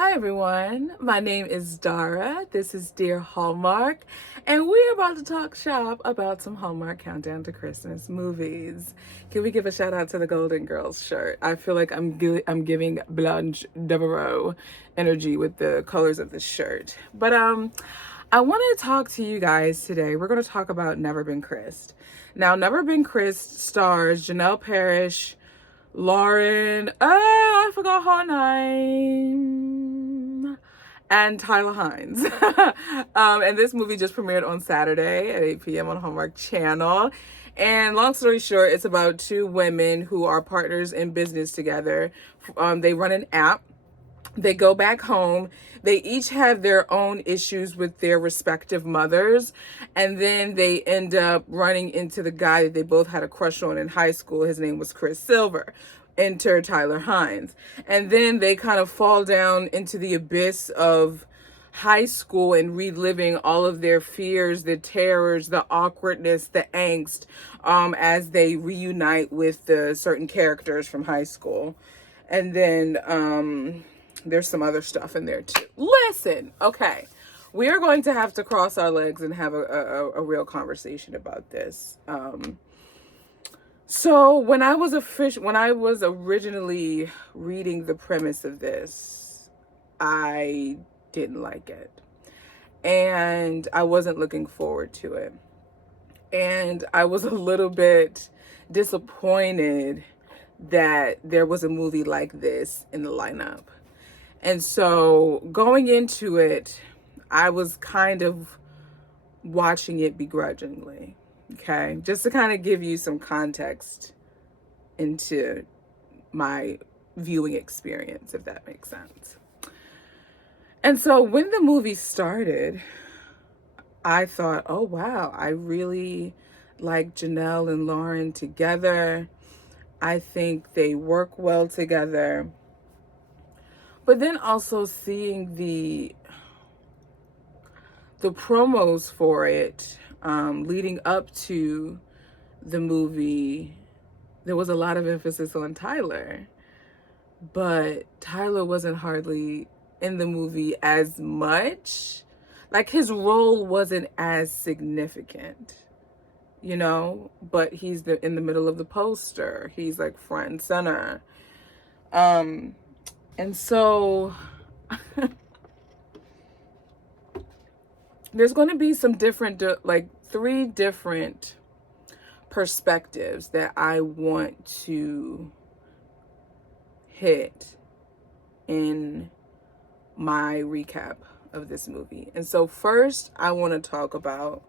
Hi everyone, my name is Dara. This is Dear Hallmark, and we're about to talk shop about some Hallmark Countdown to Christmas movies. Can we give a shout out to the Golden Girls shirt? I feel like I'm giving Blanche Devereaux energy with the colors of this shirt. But I want to talk to you guys today. We're going to talk about Never Been Kissed. Now, Never Been Kissed stars Janel Parrish, Lauren, I forgot her name, and Tyler Hynes. And this movie just premiered on Saturday at 8 p.m. on Hallmark Channel. And long story short, it's about two women who are partners in business together. They run an app. They go back home. They each have their own issues with their respective mothers. And then they end up running into the guy that they both had a crush on in high school. His name was Chris Silver. Enter Tyler Hynes. And then they kind of fall down into the abyss of high school and reliving all of their fears, the terrors, the awkwardness, the angst, as they reunite with the certain characters from high school. And then, there's some other stuff in there too. Listen, okay. We are going to have to cross our legs and have a real conversation about this. So when I was originally reading the premise of this, I didn't like it. And I wasn't looking forward to it. And I was a little bit disappointed that there was a movie like this in the lineup. And so going into it, I was kind of watching it begrudgingly, okay? Just to kind of give you some context into my viewing experience, if that makes sense. And so when the movie started, I thought, oh, wow, I really like Janel and Lauren together. I think they work well together. But then also seeing the promos for it leading up to the movie, there was a lot of emphasis on Tyler. But Tyler wasn't hardly in the movie as much. Like, his role wasn't as significant, you know? But he's in the middle of the poster. He's like front and center. And so there's going to be some different, like 3 different perspectives that I want to hit in my recap of this movie. And so first, I want to talk about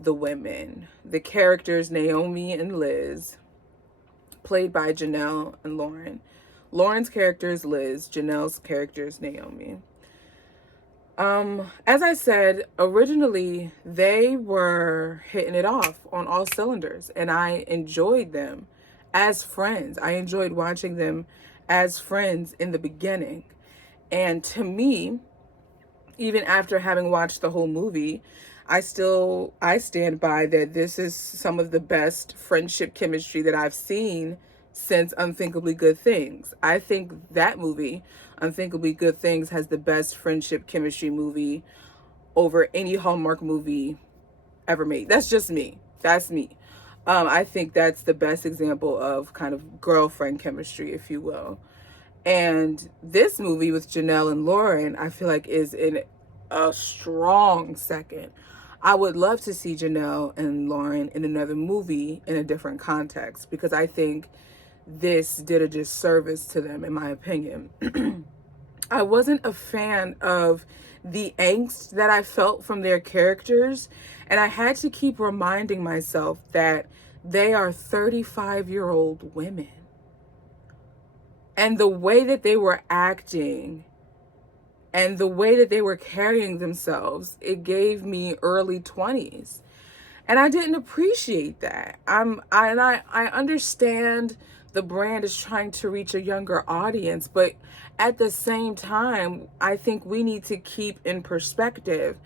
the women, the characters Naomi and Liz, played by Janel and Lauren. Lauren's character is Liz. Janel's character is Naomi. As I said, originally, they were hitting it off on all cylinders, and I enjoyed them as friends. I enjoyed watching them as friends in the beginning. And to me, even after having watched the whole movie, I stand by that this is some of the best friendship chemistry that I've seen since Unthinkably Good Things. I think that movie, Unthinkably Good Things, has the best friendship chemistry movie over any Hallmark movie ever made. That's just me. That's me. I think that's the best example of kind of girlfriend chemistry, if you will. And this movie with Janel and Lauren, I feel like is in a strong second. I would love to see Janel and Lauren in another movie in a different context, because I think this did a disservice to them, in my opinion. I wasn't a fan of the angst that I felt from their characters, and I had to keep reminding myself that they are 35-year-old women. And the way that they were acting and the way that they were carrying themselves, it gave me early 20s. And I didn't appreciate that. I understand the brand is trying to reach a younger audience, but at the same time, I think we need to keep in perspective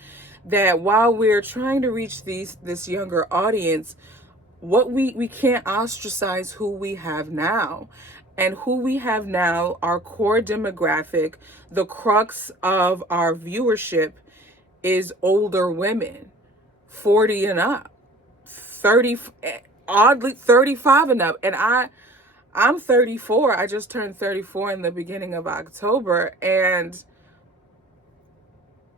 that while we're trying to reach this younger audience, what we can't ostracize who we have now. And who we have now, our core demographic, the crux of our viewership is older women, 40 and up, 30, oddly 35 and up. And I'm 34. I just turned 34 in the beginning of October. And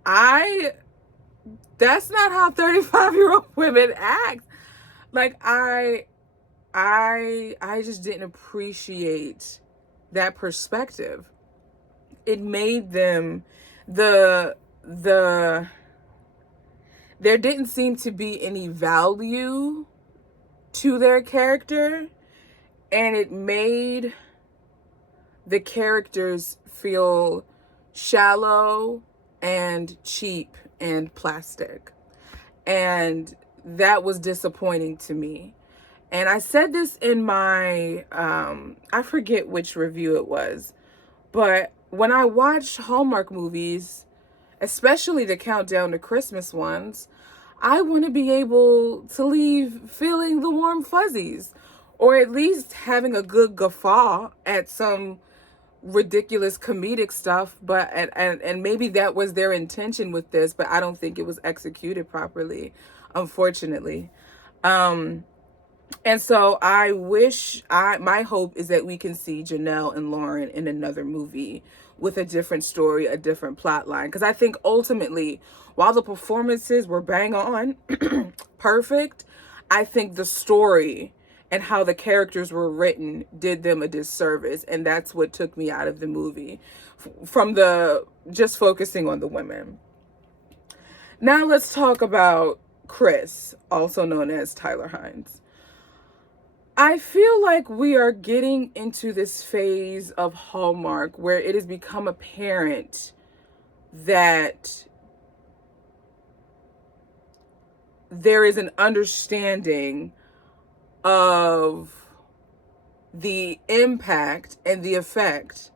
that's not how 35-year-old women act. Like I just didn't appreciate that perspective. It made them the there didn't seem to be any value to their character, and it made the characters feel shallow and cheap and plastic. And that was disappointing to me. And I said this in my, I forget which review it was, but when I watch Hallmark movies, especially the countdown to Christmas ones, I want to be able to leave feeling the warm fuzzies, or at least having a good guffaw at some ridiculous comedic stuff. But and maybe that was their intention with this, but I don't think it was executed properly, unfortunately. And so my hope is that we can see Janel and Lauren in another movie with a different story, a different plot line. Because I think ultimately, while the performances were bang on, perfect, I think the story and how the characters were written did them a disservice. And that's what took me out of the movie, from the just focusing on the women. Now let's talk about Chris, also known as Tyler Hynes. I feel like we are getting into this phase of Hallmark where it has become apparent that there is an understanding of the impact and the effect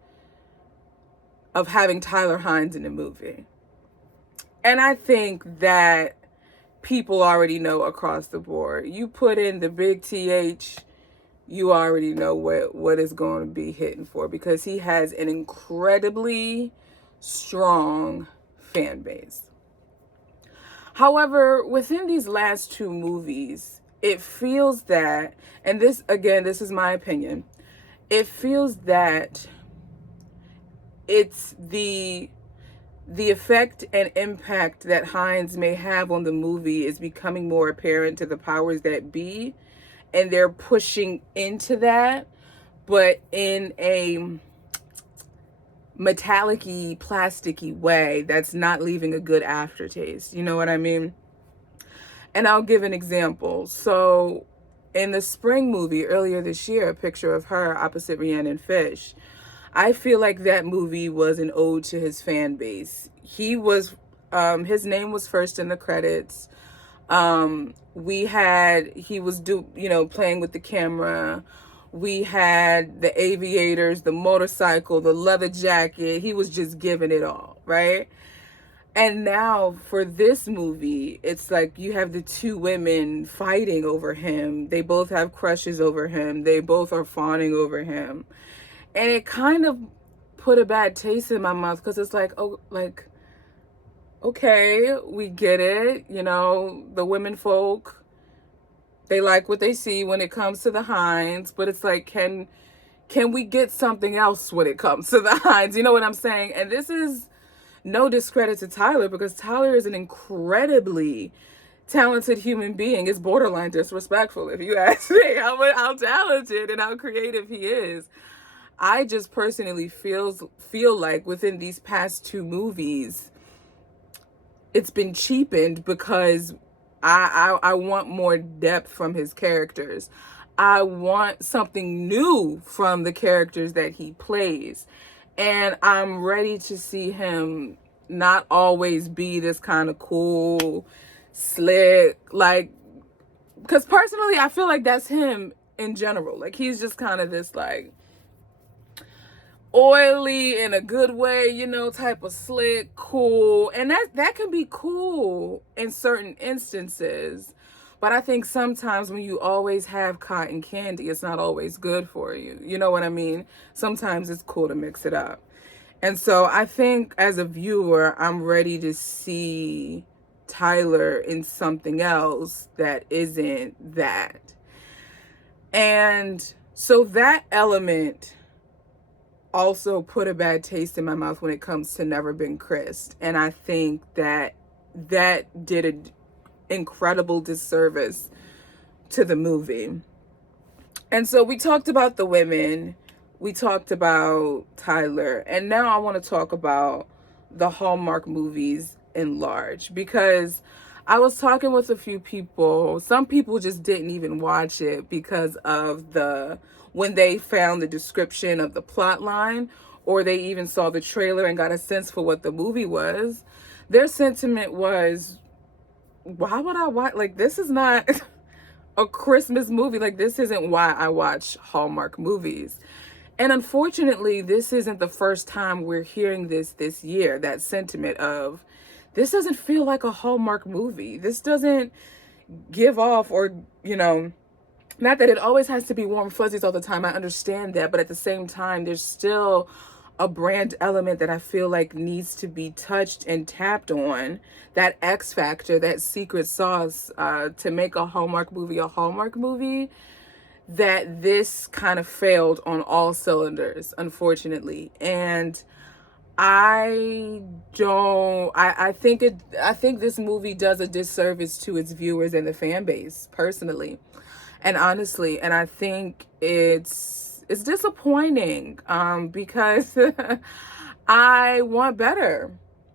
of having Tyler Hynes in a movie. And I think that people already know across the board. You put in the big TH, you already know what is going to be hitting for, because he has an incredibly strong fan base. However, within these last two movies, it feels that, and this is my opinion, it feels that it's the effect and impact that Hines may have on the movie is becoming more apparent to the powers that be, and they're pushing into that, but in a metallic-y, plasticky way that's not leaving a good aftertaste. You know what I mean? And I'll give an example. So in the Spring movie earlier this year, A Picture of Her opposite Rhiannon Fish, I feel like that movie was an ode to his fan base. He was, his name was first in the credits. He was playing with the camera. We had the aviators, the motorcycle, the leather jacket. He was just giving it all, right? And now for this movie, it's like you have the two women fighting over him. They both have crushes over him. They both are fawning over him. And it kind of put a bad taste in my mouth, because it's like, okay, we get it. The women folk, they like what they see when it comes to the Hines, but it's like, can we get something else when it comes to the Hines? You know what I'm saying? And this is no discredit to Tyler, because Tyler is an incredibly talented human being. It's borderline disrespectful, if you ask me, how talented and how creative he is. I just personally feel like within these past two movies, it's been cheapened, because I want more depth from his characters. I want something new from the characters that he plays. And I'm ready to see him not always be this kind of cool, slick, like, because personally, I feel like that's him in general. Like, he's just kind of this, like, oily in a good way, type of slick, cool. And that can be cool in certain instances. But I think sometimes when you always have cotton candy, it's not always good for you. You know what I mean? Sometimes it's cool to mix it up. And so I think as a viewer, I'm ready to see Tyler in something else that isn't that. And so that element also put a bad taste in my mouth when it comes to Never Been Kissed. And I think that that did an incredible disservice to the movie. And so we talked about the women, we talked about Tyler, and now I want to talk about the Hallmark movies in large, because I was talking with a few people. Some people just didn't even watch it because of when they found the description of the plot line, or they even saw the trailer and got a sense for what the movie was. Their sentiment was, why would I watch? Like, this is not a Christmas movie. Like, this isn't why I watch Hallmark movies. And unfortunately, this isn't the first time we're hearing this year, that sentiment of, this doesn't feel like a Hallmark movie. This doesn't give off, or, not that it always has to be warm fuzzies all the time. I understand that. But at the same time, there's still a brand element that I feel like needs to be touched and tapped on. That X factor, that secret sauce, to make a Hallmark movie, that this kind of failed on all cylinders, unfortunately. And I think this movie does a disservice to its viewers and the fan base, personally and honestly. And I think it's disappointing, because I want better.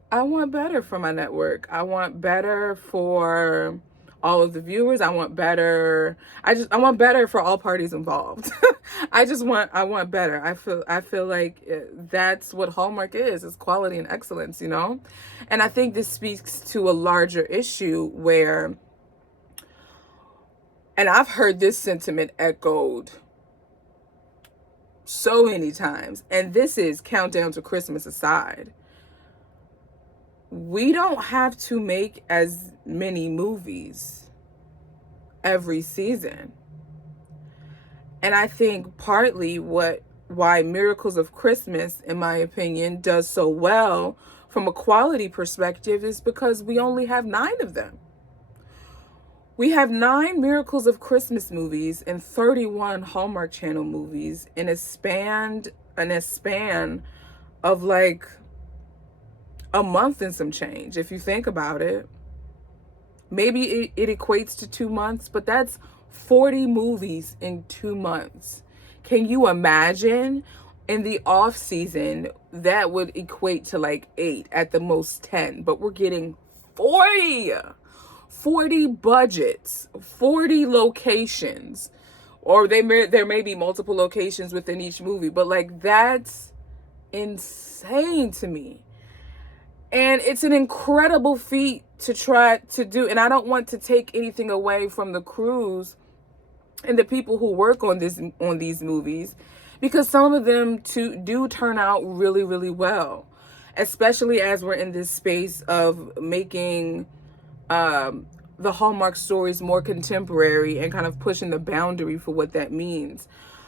I want better for my network. I want better for all of the viewers. I want better. I want better for all parties involved. I want better. I feel like that's what Hallmark is quality and excellence, And I think this speaks to a larger issue where, and I've heard this sentiment echoed so many times, and this is Countdown to Christmas aside. We don't have to make as many movies every season. And I think partly why Miracles of Christmas, in my opinion, does so well from a quality perspective is because we only have 9 of them. We have 9 Miracles of Christmas movies and 31 Hallmark Channel movies in a span of like a month and some change, if you think about it. Maybe it equates to 2 months, but that's 40 movies in 2 months. Can you imagine? In the off season, that would equate to like 8, at the most 10, but we're getting 40 budgets, 40 locations, or there may be multiple locations within each movie, but like, that's insane to me. And it's an incredible feat to try to do. And I don't want to take anything away from the crews and the people who work on these movies, because some of them do turn out really, really well, especially as we're in this space of making the Hallmark stories more contemporary and kind of pushing the boundary for what that means.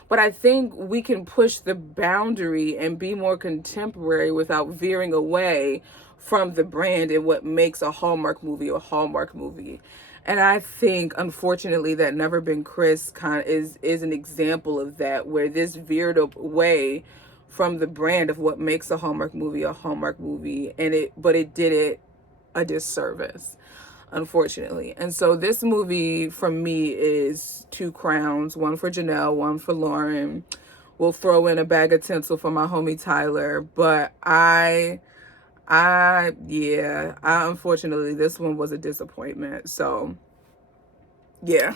But I think we can push the boundary and be more contemporary without veering away from the brand and what makes a Hallmark movie a Hallmark movie. And I think, unfortunately, that Never Been Kissed kind of is an example of that, where this veered away from the brand of what makes a Hallmark movie, but it did it a disservice, unfortunately. And so this movie for me is 2 crowns, one for Janel, one for Lauren. We'll throw in a bag of tinsel for my homie Tyler, but unfortunately, this one was a disappointment. So yeah,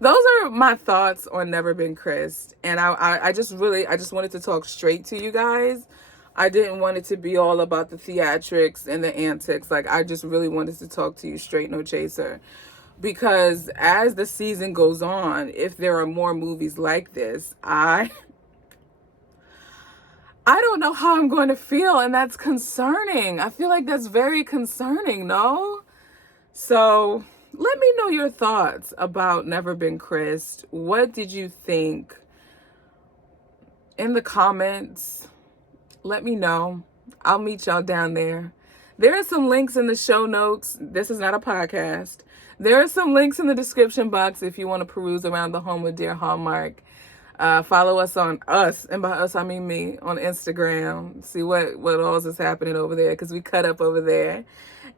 those are my thoughts on Never Been Kissed. And I just wanted to talk straight to you guys. I didn't want it to be all about the theatrics and the antics. Like, I just really wanted to talk to you straight, no chaser. Because as the season goes on, if there are more movies like this, I don't know how I'm going to feel, and that's concerning. I feel like that's very concerning, no? So let me know your thoughts about Never Been Kissed. What did you think? In the comments, let me know. I'll meet y'all down there. There are some links in the show notes. This is not a podcast. There are some links in the description box if you want to peruse around the home with Dear Hallmark. Follow us on and by us I mean me, on Instagram. See what else is happening over there, because we cut up over there.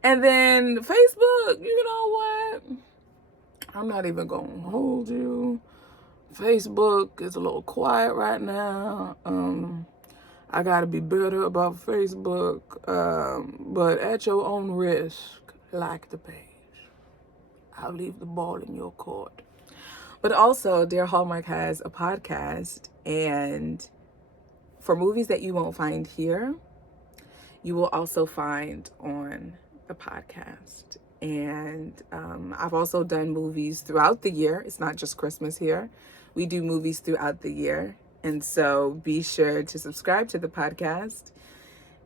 And then Facebook, you know what? I'm not even going to hold you. Facebook is a little quiet right now. I got to be better about Facebook. But at your own risk, like the page. I'll leave the ball in your court. But also, Dear Hallmark has a podcast, and for movies that you won't find here, you will also find on the podcast. And I've also done movies throughout the year. It's not just Christmas here. We do movies throughout the year. And so be sure to subscribe to the podcast.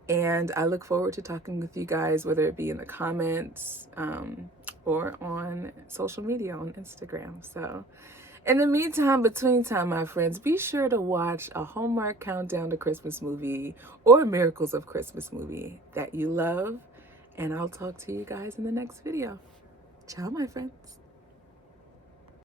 And I look forward to talking with you guys, whether it be in the comments or on social media, on Instagram. So in the meantime, between time, my friends, be sure to watch a Hallmark Countdown to Christmas movie or Miracles of Christmas movie that you love. And I'll talk to you guys in the next video. Ciao, my friends.